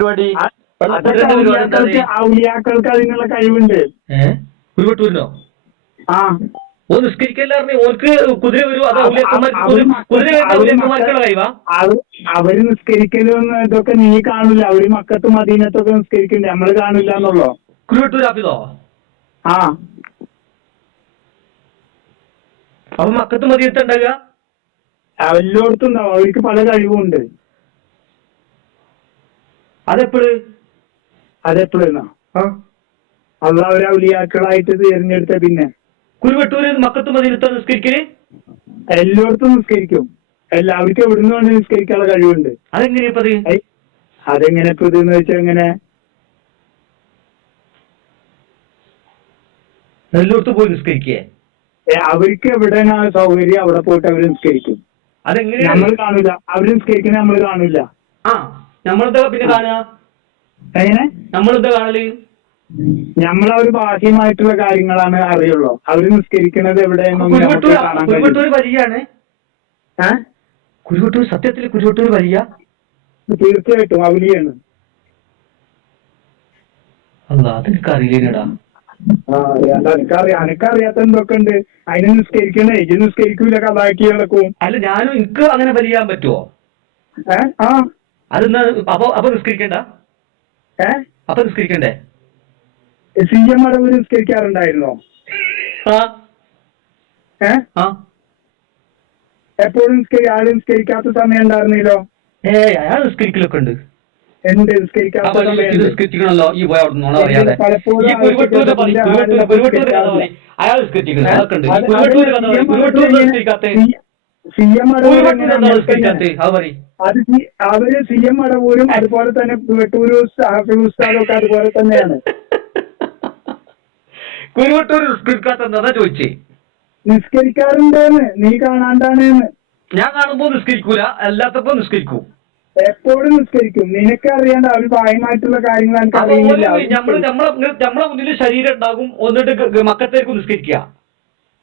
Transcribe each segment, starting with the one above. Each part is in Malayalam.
പരിപാടി? ആ-? ഔലിയാക്കൾക്ക് അതിനുള്ള കഴിവുണ്ട്. ഓ ഓർക്ക് കുതിര വരും. അത് അവർ അവർ ഔലിയക്കന്മാർക്കുള്ള കഴിവാ? അവർ നിസ്കരിക്കലും ഇതൊക്കെ നീ കാണില്ല അവർ മക്കത്തും മദീനത്തൊക്കെ നിസ്കരിക്കണ്ടേ. നമ്മൾ കാണില്ല എന്നുള്ളോ? കുരുവട്ടൂർ ആപ്പിതോ ആ. അപ്പൊ മക്കത്തും ഉണ്ടാകുക എല്ലായിടത്തും ഉണ്ടാവും. അവർക്ക് പല കഴിവുണ്ട്. അതെപ്പോഴ് അതെപ്പോഴെന്നാ ആ? ഔലിയാക്കളായിട്ട് തിരഞ്ഞെടുത്ത പിന്നെ? കുരുവട്ടൂര് മക്കത്ത് മതി നിസ്കരിക്കൽ? എല്ലായിടത്തും നിസ്കരിക്കും. എല്ലാവർക്കും എവിടുന്ന് വേണ്ടി നിസ്കരിക്കാനുള്ള കഴിവുണ്ട്. അതെങ്ങനെയപ്പത് അതെങ്ങനെ ഇപ്പൊ ഇതെന്ന് വെച്ചാൽ എങ്ങനെ? എല്ലായിടത്തും പോയി നിസ്കരിക്കേ? അവർക്ക് എവിടെയാണ് സൗകര്യം? അവിടെ പോയിട്ട് അവർ നിസ്കരിക്കും. അതെങ്ങനെ നമ്മൾ കാണില്ല കാണൂല. അവർ നിസ്കരിക്കുന്നത് നമ്മൾ കാണൂല. ആ. നമ്മളെന്താ പിന്നെ കാണുക? എങ്ങനെ? നമ്മളെന്താ കാണൽ? ഒരു ബാഹ്യമായിട്ടുള്ള കാര്യങ്ങളാണ് അറിയുള്ളൂ. അവർ നിസ്കരിക്കുന്നത് എവിടെയെന്നൊന്നും നമുക്ക് കുരുവട്ടൂർ കാണാൻ കുരുവട്ടൂർ കഴിയും വലിയാണ് ഏ? കുരുവട്ടൂർ സത്യത്തിൽ കുരുവട്ടൂർ വലിയ തീർച്ചയായിട്ടും അവലിയാണ് അല്ല അതെനിക്ക് അറിയില്ലേടാ ആ അറിയാം എനിക്കറിയാം. എനിക്കറിയാത്ത എന്തൊക്കെ ഉണ്ട് അതിനെ നിസ്കരിക്കണേ. ഇത് നിസ്കരിക്കൂല കഥാക്കി അല്ല ഞാനും എനിക്ക് അങ്ങനെ വലിയാൻ പറ്റുമോ ഏഹ് ആ. അതെന്നാ അപ്പൊ അപ്പൊ നിസ്കരിക്കണ്ട? അപ്പൊ നിസ്കരിക്കണ്ടേ? സി എം അടവൂര് നിസ്കരിക്കാറുണ്ടായിരുന്നോ? എപ്പോഴും നിസ്കരി ആരും നിസ്കരിക്കാത്ത സമയം ഉണ്ടായിരുന്നില്ലോ? ഏ അയാൾ നിസ്കരിക്കലൊക്കെ ഉണ്ട്. എന്ത് അപ്പൊ നിസ്കരിക്കാത്ത ഈ നിസ്കരിക്കണല്ലോ ഈ പോയ അവിടെ അയാൾ നിസ്കരിക്കണം സി എം നിസ്കരിക്കാത്ത അത് പറയും. അത് സി- അവർ സി എം അടവൂരും അതുപോലെ തന്നെ വെട്ടൂര് ഉസ്താദൊക്കെ അതുപോലെ തന്നെയാണ്. ചോദിച്ചേ? നിസ്കരിക്കാറുണ്ടെന്ന് നീ കാണാണ്ടാണ് ഞാൻ കാണുമ്പോ നിസ്കരിക്കൂല അല്ലാത്തപ്പോ നിസ്കരിക്കൂ. എപ്പോഴും നിസ്കരിക്കും. നിനക്ക് അറിയാണ്ട് അവർ പ്രായമായിട്ടുള്ള കാര്യങ്ങൾ എനിക്ക് അറിയില്ല. നമ്മൾ നമ്മളെ നമ്മളെ മുന്നിൽ ശരീരം ഉണ്ടാകും എന്നിട്ട് മക്കത്തേക്ക് നിസ്കരിക്കുക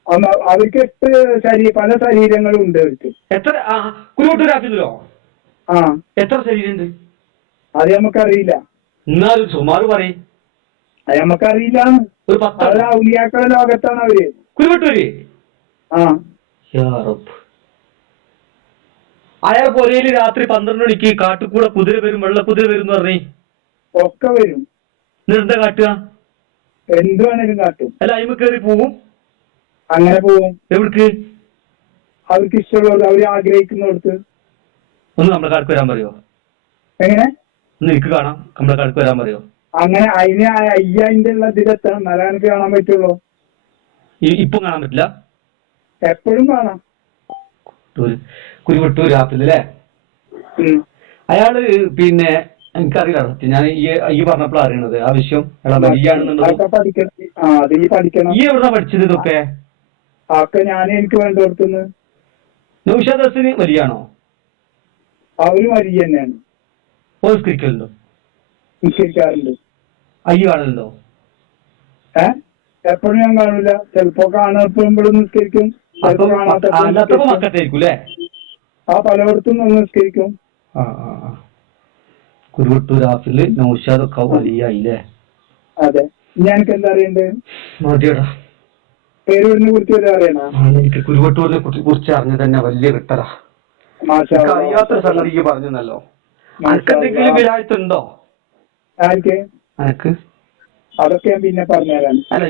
അവ- അവർക്ക് എട്ട് ശരീരം പല ശരീരങ്ങളും ഉണ്ട് അവർക്ക്. എത്ര കുരുവട്ടൂരാക്കുന്നല്ലോ എത്ര ശരീരമുണ്ട്? അത് നമുക്കറിയില്ല. എന്നാലും സുമാറ് പറയും. അത് നമുക്കറിയില്ല. ഒരു പത്ത് ഔലിയാക്കളെ ലോകത്താണ് അവർ. കുരുവട്ടൂര്. അയാൾ പൊരയിൽ രാത്രി പന്ത്രണ്ട് മണിക്ക് കാട്ടുകൂടെ കുതിര വരും വെള്ളക്കുതിര വരും പറഞ്ഞേ. ഒക്കെ വരും. എന്നിട്ട് കാട്ടുക? എന്ത് വേണേലും കാട്ടും. അല്ല അയിമ കയറി പോവും. അങ്ങനെ പോവും. എവിടേക്ക്? അവർക്ക് ഇഷ്ടമുള്ളത് അവർ ആഗ്രഹിക്കുന്നിടത്ത്. ഒന്ന് നമ്മുടെ കാർക്ക് വരാൻ പറയോ? എങ്ങനെ? ഒന്ന് എനിക്ക് കാണാം. നമ്മുടെ കാർക്ക് വരാൻ പറയോ? അങ്ങനെ അതിന് അയ്യായിന്റെ ഉള്ള ഇതിലെത്തണം എന്നാലേ എനിക്ക് കാണാൻ പറ്റുള്ളൂ. ഇപ്പൊ കാണാൻ പറ്റില്ല? എപ്പോഴും കാണാം. കുരുവിട്ടൂർ ആപ്പിൽ അല്ലേ? അയാൾ പിന്നെ എനിക്കറിയില്ല സത്യം. ഞാൻ ഈ ഈ പറഞ്ഞപ്പോഴാണ് അറിയണത്. ആ വിഷയം ഈ എവിടെ പഠിച്ചത് ഇതൊക്കെ? ഞാൻ എനിക്ക് വേണ്ടി നൗഷാദ് വലിയാണോ അവർ മരി തന്നെയാണ്. നിസ്കരിക്കലുണ്ടോ നിശ്ചയിക്കാറുണ്ട് അയ്യ ആണല്ലോ ഏ? എപ്പോഴും ഞാൻ കാണില്ല ചിലപ്പോ കാണപ്പെടുമ്പോഴും നിസ്കരിക്കും. ആ പലയിടത്തും നിന്ന് നിസ്കരിക്കും. കുരുവട്ടൂർ ആഫിൽ നൗഷാദ് വലിയായില്ലേ? അതെ. ഞാൻ എനിക്ക് എന്താ അറിയണ്ടേ? മതിയടാ. പേരൂരിനെ കുറിച്ച് അറിയണ? എനിക്ക് കുരുവട്ടൂരിനെ കുറിച്ച് അറിഞ്ഞു തന്നെ വലിയ കിട്ടലാ. മാഷാ എനിക്ക് അല്ലാ. അറിയാത്തൊരു സംഗതി ഈ പറഞ്ഞല്ലോ അനക്കെന്തെങ്കിലും. വിലായത്തുണ്ടോ? ആർക്ക്? അനക്ക്? അതൊക്കെ ഞാൻ പിന്നെ പറഞ്ഞുതരാം. അല്ല